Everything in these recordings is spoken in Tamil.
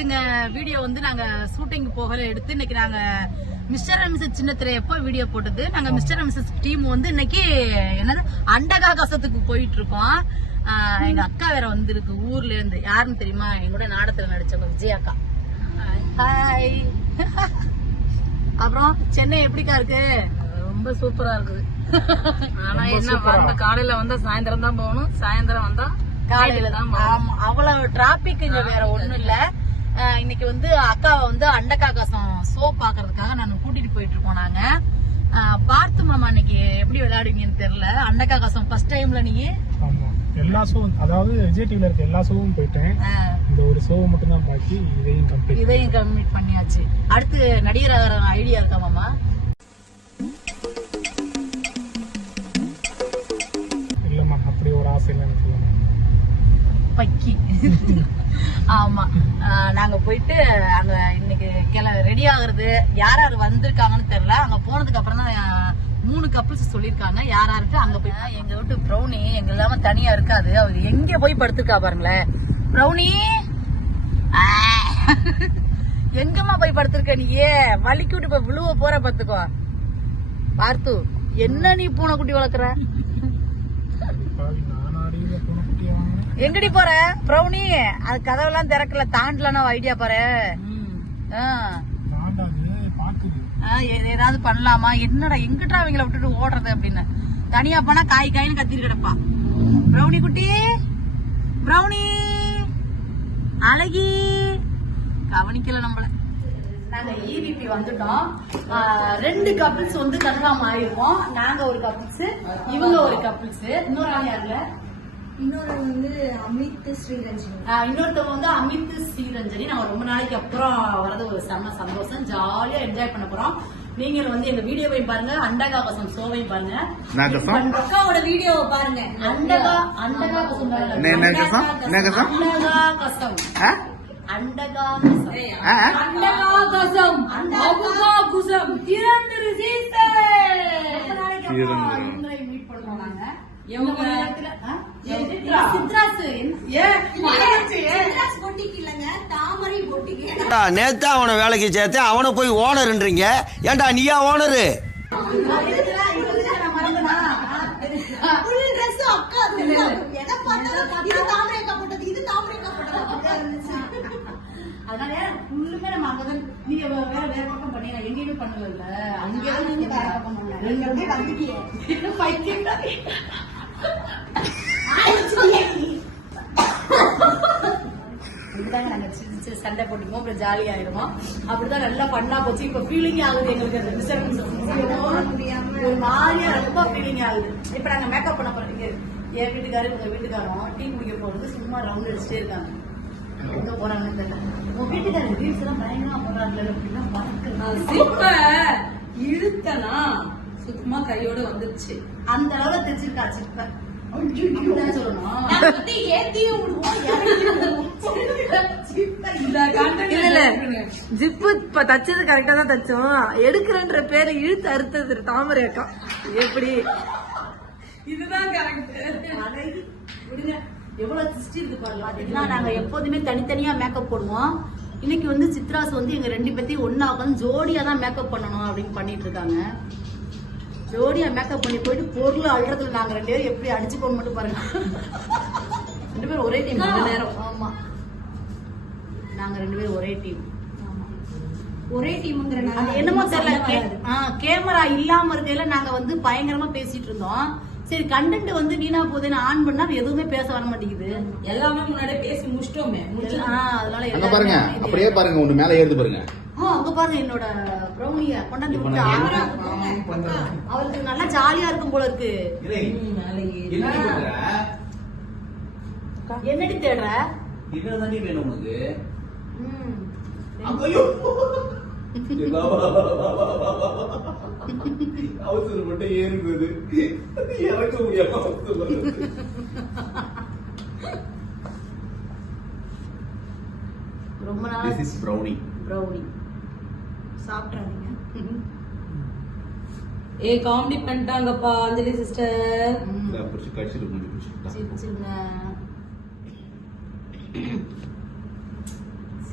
ஆச்சுங்க வீடியோ வந்து நாங்க ஷூட்டிங் போகல. எடுத்து இன்னைக்கு நாங்க மிஸ்டர் அண்ட் மிஸ்ஸஸ் சின்ன திரையப்போ வீடியோ போட்டது. நாங்க மிஸ்டர் அண்ட் மிஸ்ஸஸ் டீம் வந்து இன்னைக்கு என்னது? அண்டகா கசத்துக்கு போயிட்டு இருக்கோம் எங்க அக்கா வேற வந்திருக்கு. ஊர்ல இருந்து. யாருன்னு தெரியுமா? எங்க கூட நாடகத்துல நடிச்சவங்க விஜய் அக்கா. ஹாய் அப்புறம் சென்னை எப்படிக்கா இருக்கு? ரொம்ப சூப்பரா இருக்குது. ஆனா என்ன வந்த காலையில வந்தா சாயந்தரம் தான் போகணும். சாயந்தரம் வந்தா காலையில தான் அவ்வளவு டிராபிக் இங்க வேற ஒண்ணும் இல்ல. இன்னைக்கு வந்து அக்காவை வந்து அண்டக்காகாசம் ஷோ பாக்குறதுக்காக நான் கூட்டிட்டு போயிட்டு இருக்கோம் நாங்க பார்த்து மாமா இன்னைக்கு எப்படி விளையாடுவீங்கன்னு தெரியல. அண்டக்காகாசம் ஃபர்ஸ்ட் டைம்ல நீ எல்லா ஷோவும் அதாவது விஜய் டிவில இருக்க எல்லா ஷோவும் போயிட்டேன். இந்த ஒரு ஷோவை மட்டும் தான் பாக்கி இதையும் கம்ப்ளீட் இதையும் கம்ப்ளீட் பண்ணியாச்சு. அடுத்து நடிகர் ஐடியா இருக்கா மாமா? இல்லம்மா அப்படி ஒரு ஆசை இல்லை எனக்கு. பக்கி. ஆமா. நாங்க போயிட்டு அங்க இன்னைக்கு கிள ரெடி ஆகுறது. யார் யார் வந்திருக்காங்கன்னு தெரியல. அங்க போனதுக்கு அப்புறம் தான் மூணு கப்புள்ஸ் சொல்லிருக்காங்க யார் யாருக்கு அங்க போய் எங்க வீட்டு ப்ரௌனி எங்க இல்லாம தனியா இருக்காது. அவர் எங்க போய் படுத்திருக்கா பாருங்களேன். ப்ரௌனி! எங்கம்மா போய் படுத்திருக்க நீ? வலிக்கு விட்டு போய் விழுவ போற பாத்துக்கோ. பார்த்து என்ன நீ பூனைக்குட்டி வளர்க்குற? எங்கடி போற? ப்ரௌனி அது கதவெல்லாம் திறக்கல தாண்டலாம் ஐடியா பாரு. ஏதாவது பண்ணலாமா? என்னடா எங்கிட்டா அவங்கள விட்டுட்டு ஓடுறது அப்படின்னு. தனியா போனா காய் காயின்னு கத்திட்டு கிடப்பா. ப்ரௌனி குட்டி ப்ரௌனி அழகி. கவனிக்கல நம்மள. நாங்க இவிபி வந்துட்டோம். ஆ, ரெண்டு கப்பிள்ஸ் வந்து கன்ஃபார்ம் ஆயிருக்கோம் நாங்க ஒரு கப்பிள்ஸ் இவங்க ஒரு கப்பிள்ஸ் இன்னொரு ஆள் யாருல இன்னொரு வந்து அமித் ஸ்ரீரஞ்சனி. ஆஹ் இன்னொருத்தவங்க வந்து அமித் ஸ்ரீரஞ்சனி. நாங்க ரொம்ப நாளைக்கு அப்புறம் வரது ஒரு செம்ம சந்தோஷம். ஜாலியா என்ஜாய் பண்ண போறோம். நீங்க வந்து எங்க வீடியோவையும் பாருங்க அண்டகாகசம் ஷோவையும் பாருங்க. நாகசம் அக்காவோட வீடியோவை பாருங்க. அண்டகா என்ன கசம் என்ன கசம் அண்டகாகசம் ஆ? அண்டகாகசம் ஆ, ஆ? அண்டகாகசம் அண்டகாகுசம் திறந்திரு திறந்திரு. இவங்களை மீட் பண்றோம் நேத்து அவனை வேலைக்கு சேர்த்தேன் அவனை போய் ஓனர்ன்றீங்க. ஏன்டா நீயா ஓனரு? அதனால ஃபுல்லுமே நம்ம அங்கதான் நீங்க வே- வேற வேற பக்கம் பண்ணி நான் எங்கேயுமே பண்ணல நீங்க வேற பக்கம் பண்ணல நீங்க அப்படியே வந்துட்டீங்க பைத்தியம். இப்படிதாங்க நாங்க சின்ன சண்டை போட்டுக்குவோம். அப்புறம் ஜாலி ஆயிடுவோம். அப்படிதான் நல்லா பண்ணா போச்சு. இப்ப ஃபீலிங் ஆகுது எங்களுக்கு அந்த டிஸ்டர்பன்ஸ் ஒரு மாதிரியா ரொம்ப ஃபீலிங் ஆகுது. இப்ப நாங்க மேக்கப் பண்ண போறோம். இங்க என் வீட்டுக்காரர் உங்க வீட்டுக்காரரும் டீ குடிக்க போறது சும்மா ரவுண்ட் அடிச்சுட்டே இருக்காங்க. எங்க போறாங்கன்னு தெரியல உங்க வீட்டுக்காரர் ரீல்ஸ் எல்லாம் பயங்கரமா போறாங்க அப்படின்னா பறக்குது. இழுத்தனா? சுத்தமா கையோட வந்துருச்சு. அந்த அளவுல சிப்ப இருக்குங்க. ஜிப்பு இப்ப தச்சது கரெக்டா தான் தச்சோம். எடுக்கிறன்ற பேரை இழுத்து அறுத்தது தாமரை அக்கா. எப்படி? இதுதான் கரெக்ட். விடுங்க. எவ்வளவு திருஷ்டி இருக்கு பாருங்க. பாத்தீங்கன்னா நாங்க எப்போதுமே தனித்தனியா மேக்கப் போடுவோம். இன்னைக்கு வந்து சித்ராஸ் வந்து எங்க ரெண்டு பேத்தையும் ஒண்ணா உட்காந்து ஜோடியா தான் மேக்கப் பண்ணணும் அப்படின்னு பண்ணிட்டு இருக்காங்க. ஜோடியா மேக்கப் பண்ணி போயிட்டு பொருள் அழுறதுல நாங்க ரெண்டு பேரும் எப்படி அடிச்சுக்கோன்னு மட்டும் பாருங்க. ரெண்டு பேரும் ஒரே டீம் நேரம். ஆமா. நாங்க ரெண்டு பேரும் ஒரே டீம் ஒரே டீம்ங்கிறனால அது என்னமோ தெரியல. கேமரா இல்லாம இருக்கையில நாங்க வந்து பயங்கரமா பேசிட்டு இருந்தோம். சரி கண்டென்ட் வந்து வீணா போகுதுன்னு ஆன் பண்ணா அது எதுவுமே பேச வர மாட்டேங்குது. எல்லாமே முன்னாடியே பேசி முடிச்சிட்டோமே. அதனால பாருங்க. அப்படியே பாருங்க ஒண்ணு மேல ஏறுது பாருங்க. ஆ, அங்க பாருங்க என்னோட ப்ரௌனிய கொண்டாந்து விட்டு அவளுக்கு நல்லா ஜாலியா இருக்கும் போல இருக்கு. என்னடி தேடுற? என்னதாண்டி வேணும் உனக்கு? ம். அவசரப்பட்டு ஏறுகிறது இறக்க முடியாம ரொம்ப நாள் ப்ரௌனி ப்ரௌனி சாப்பிட்றாதீங்க ஏ காமெடி பண்ணிட்டாங்கப்பா அஞ்சலி சிஸ்டர்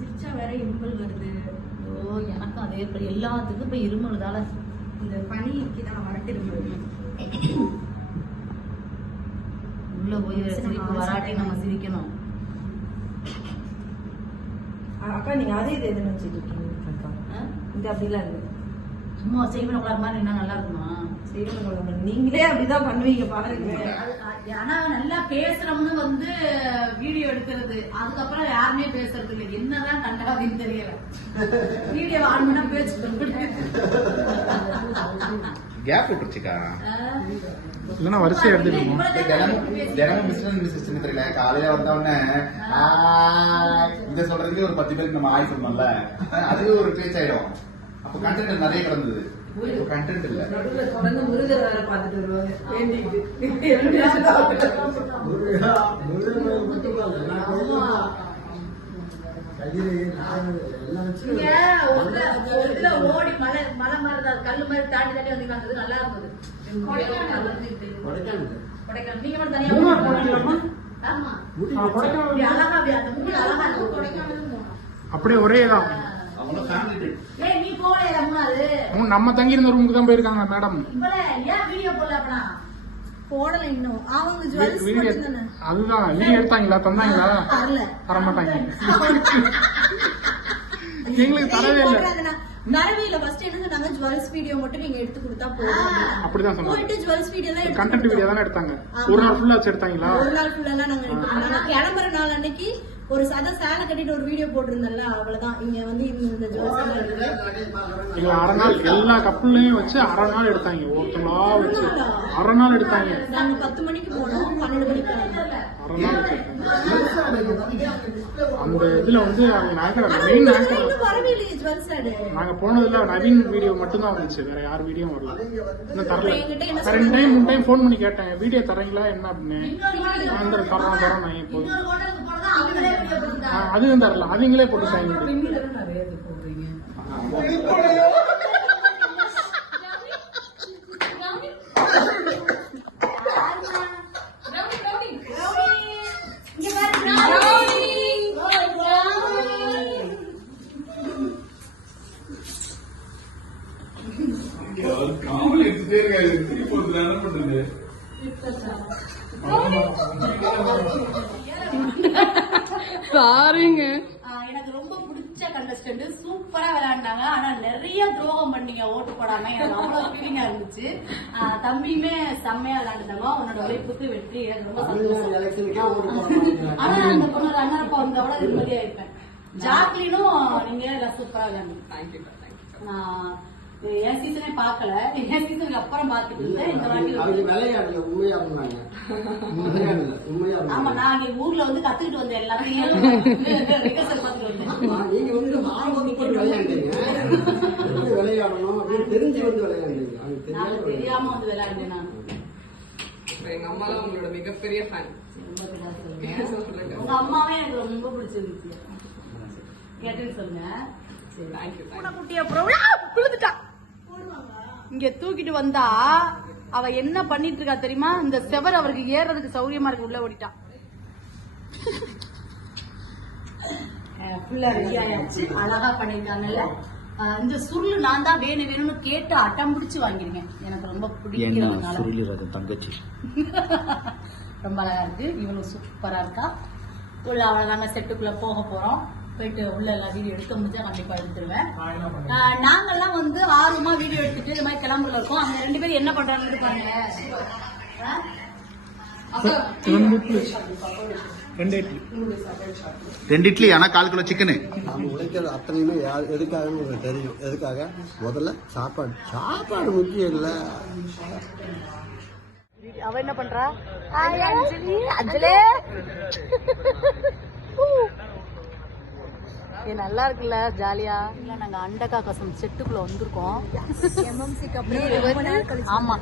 குடிச்சா வேற இருமல் வருது. ஓ எனக்கும் அதே மாதிரி. எல்லாத்துக்கும் இப்ப இருமலுதால இந்த பனிக்கு தான் வரட்டு இருமல். உள்ள போய் சிரிப்பு வராட்டி நம்ம சிரிக்கணும். அக்கா நீங்க அதே இது எதுன்னு வச்சுட்டு இருக்கீங்க? இது அப்படிலாம் சும்மா செய்வன குளார் மாதிரி என்ன நல்லா இருக்குமா? செய்யணும் நீங்களே அப்படிதான் பண்ணுவீங்க பாருங்க ஆனா நல்லா பேசுறோம்னு வந்து வீடியோ எடுக்கிறது அதுக்கப்புறம் யாருமே பேசுறது இல்லை. என்னதான் கண்டாதுன்னு தெரியல. வீடியோ ஆன் பண்ணா பேச்சு கேப் விட்டுருச்சுக்கா. இல்லைன்னா வரிசையா எடுத்துட்டு தினமும் தினமும் மிஸ்டர் மிஸ்ஸஸ் தெரியல காலையில வந்த உடனே "ஹாய்" இந்த சொல்றதுக்கு ஒரு பத்து பேருக்கு நம்ம ஆய் சொன்னோம்ல அதுவே ஒரு பேச்சாயிடும் அப்ப கண்டென்ட் நிறைய கிடந்தது. கண்டென்ட் இல்ல. நடுவுல தொடர்ந்து முருகர் வேற பாத்துட்டு வருவாங்க நீங்க ஒரு ஒரு இதுல ஓடி மலை மலை மாதிரி தான் கல்லு மாதிரி தாண்டி தாண்டி வந்தீங்க அது நல்லா இருந்தது. கொடைக்கானல். நீங்க மட்டும் தனியா? ஆமா. கொடைக்கானல் அழகா அப்படி அந்த மூணு அழகா இருக்கும். அப்படியே ஒரே தான் நம்ம தங்கி இருந்த ரூமுக்கு தான் போயிருக்காங்க மேடம் ஏன் வீடியோ போடல அப்பனா? போடல இன்னும். அவங்க ஜுவல்ஸ் அதுதான் வீடியோ எடுத்தாங்களா? தந்தாங்களா? தரல. தர மாட்டாங்க எங்களுக்கு தரவே இல்லை. தரவே இல்ல. ஃபர்ஸ்ட் என்ன சொன்னாங்க ஜுவல்ஸ் வீடியோ மட்டும் நீங்க எடுத்து கொடுத்தா போதும். அப்படிதான் சொன்னாங்க. போயிட்டு ஜுவல்ஸ் வீடியோ தான் கண்டென்ட் வீடியோ தானே எடுத்தாங்க. ஒரு நாள் ஃபுல்லா எடுத்தாங்களா? ஒரு நாள் ஃபுல்லா நாங்க. நாங்க கிளம்புற நாள் அன்னைக்கு ஒரு சத சேலை கட்டிட்டு ஒரு வீடியோ போட்டிருந்தோம்ல அவ்வளவுதான். இங்க வந்து இந்த இல்ல அரை நாள். எல்லா கப்பல்லையும் வச்சு அரை நாள் எடுத்தாங்க. ஒருத்தங்களா வச்சு. அரை நாள்? எடுத்தாங்க. நாங்க பத்து மணிக்கு போனோம் பன்னெண்டு மணிக்கு. அரை நாள் அந்த இதுல வந்து மெயின் நாங்க போனதுல நவீன் வீடியோ மட்டும் தான் வந்துச்சு. வேற யார் வீடியோ வரல. இன்னும் தரல. ரெண்டு டைம் மூணு டைம் ஃபோன் பண்ணி கேட்டேன். வீடியோ தரீங்களா என்ன? அப்படின்னு. அந்த தரோம் தரோம் நான் இப்போ அதுவும் தரல அவங்களே ஒரு என்ன பண்ணுது சாரிங்க எனக்கு ரொம்ப பிடிச்ச கண்டஸ்டன்ட் சூப்பரா விளையாண்டாங்க. ஆனா நிறைய துரோகம் பண்ணீங்க ஓட்டு போடாம. எனக்கு அவ்வளவு ஃபீலிங்கா இருந்துச்சு. தம்பியுமே செம்மையா விளையாண்டுட்டாங்க. உன்னோட உழைப்புக்கு வெற்றி. எனக்கு ரொம்ப சந்தோஷம். ஆனா அந்த பொண்ணு ரன்னரப்பா வந்தோட நிம்மதியா இருப்பேன். ஜாக்லினும் நீங்க எல்லாம் சூப்பரா விளையாண்டீங்க நான் என் சீசனே பார்க்கல. என் சீசனுக்கு அப்புறம் பார்த்துட்டு இருந்தேன். இந்த வாட்டி விளையாடல உண்மையா இருந்தாங்க விளையாடல உண்மையா ஆமா நான் நீ ஊர்ல வந்து கத்துக்கிட்டு வந்தேன் எல்லாத்தையும். ரிகர்சல் பார்த்துட்டு வந்தேன். ஆமா, நீங்க வந்து ஆர்வம் போட்டு விளையாண்டீங்க. எப்படி விளையாடணும் அப்படின்னு தெரிஞ்சு வந்து விளையாண்டீங்க. நான் தெரியாம தெரியாம வந்து விளையாண்டேன் நான். எங்க அம்மா தான் உங்களோட மிகப்பெரிய ஃபேன். உங்க அம்மாவே எனக்கு ரொம்ப பிடிச்சிருந்துச்சு. கேட்டேன்னு சொல்லுங்க. பூனைக்குட்டி அப்புறம் விழுந்துட்டா. இங்க தூக்கிட்டு வந்தா அவ என்ன பண்ணிட்டு இருக்கா தெரியுமா? இந்த செவர் அவருக்கு ஏறுறதுக்கு சௌரியமா இருக்கு உள்ள ஓடிட்டான் ஃபுல்லா ரெடி ஆயாச்சு. அழகா பண்ணிருக்காங்கல்ல? இந்த சுருள் நான் தான் வேணும் வேணும்னு கேட்டு அட்டம் பிடிச்சு வாங்கிருக்கேன். எனக்கு ரொம்ப பிடிக்கிறதுனால தங்கச்சி? ரொம்ப அழகா இருக்கு. இவளும் சூப்பரா இருக்கா. உள்ள அவ்வளவுதாங்க செட்டுக்குள்ள போக போறோம். போயிட்டு உள்ள எல்லாம் வீடியோ எடுக்க முடிஞ்சா கண்டிப்பா எடுத்துருவேன். நாங்கெல்லாம் வந்து ஆர்வமா வீடியோ எடுத்துட்டு இந்த மாதிரி கிளம்புல இருக்கோம். அவங்க ரெண்டு பேரும் என்ன பண்றாங்கன்னு பாருங்க. ரெண்டு இட்லி ரெண்டு இட்லி. ரெண்டு இட்லி ஆனா கால் கிலோ சிக்கனு நம்ம உழைக்கிறது அத்தனையுமே எதுக்காகன்னு உங்களுக்கு தெரியும். எதுக்காக? முதல்ல சாப்பாடு. சாப்பாடு முக்கியம் இல்ல. அவ என்ன பண்றா? அஞ்சலி அஞ்சலே. ஏ நல்லா இருக்குல்ல ஜாலியா? இல்ல நாங்க அண்டக்கா கசம் செட்டுக்குள்ள வந்திருக்கோம். எம்எம்சிக்கு அப்புறம் ஆமா.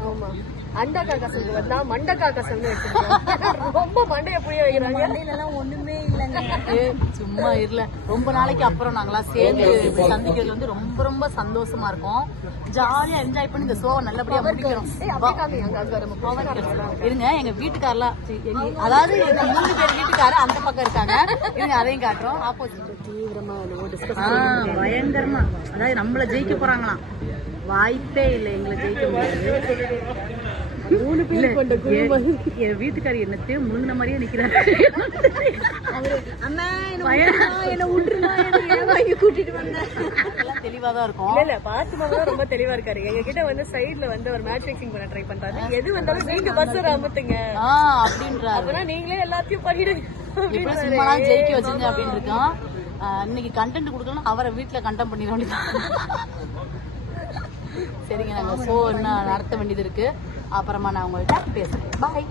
அண்டக்கா கசம் வந்தா மண்டக்கா கசம்னு ரொம்ப மண்டைய புரிய வைக்கிறாங்க. மண்டையில எல்லாம் ஒண்ணுமே இல்ல ஏய், சும்மா இல்ல ரொம்ப நாளைக்கு அப்புறம் நாங்களாம் சேர்ந்து சந்திக்கிறது வந்து ரொம்ப ரொம்ப சந்தோஷமா இருக்கும். ஜாலியா என்ஜாய் பண்ணி இந்த ஷோவை நல்லபடியா முடிக்கிறோம். இருங்க எங்க எங்க- அதாவது எங்க மூணு பேர் வீட்டுக்காரர் அந்த பக்கம் இருக்காங்க. இருங்க அதையும் காட்டுறோம். ஆப்போசிட் பயங்கரமா. அதாவது நம்மள ஜெயிக்க போறாங்களாம். வாய்ப்பே இல்லை எங்களை ஜெயிக்க முடியாது. மூணு பேர் கொண்ட குடும்பம். என் வீட்டுக்காரர் என்னத்தையும் முழுங்கின மாதிரியே நிக்கிறாரு. என்ன விட்டுருமா என்ன கூட்டிட்டு வந்தேன் எல்லாம் தெளிவா தான் இருக்கும். இல்ல பாத்து மாமா தான் ரொம்ப தெளிவா இருக்காரு. எங்க கிட்ட வந்து சைடுல வந்து ஒரு மேட்ச் ஃபிக்சிங் பண்ண ட்ரை பண்றாரு. எது வந்தாலும் நீங்க பஸ் அமுத்துங்க. ஆ அப்படின்றாரு. அப்பனா நீங்களே எல்லாத்தையும் பண்ணிடுங்க எப்படி சும்மா ஜெயிக்க வச்சுங்க அப்படின்னு இருக்கோம் ஆ, இன்னைக்கு கண்டென்ட் கொடுக்கணும் அவரை வீட்டுல கண்டென்ட் பண்ணிட வேண்டியதான் சரிங்க நாங்க ஷோ இன்னும் நடத்த வேண்டியது இருக்கு. அப்புறமா நான் உங்கள்கிட்ட பேசுகிறேன் பாய்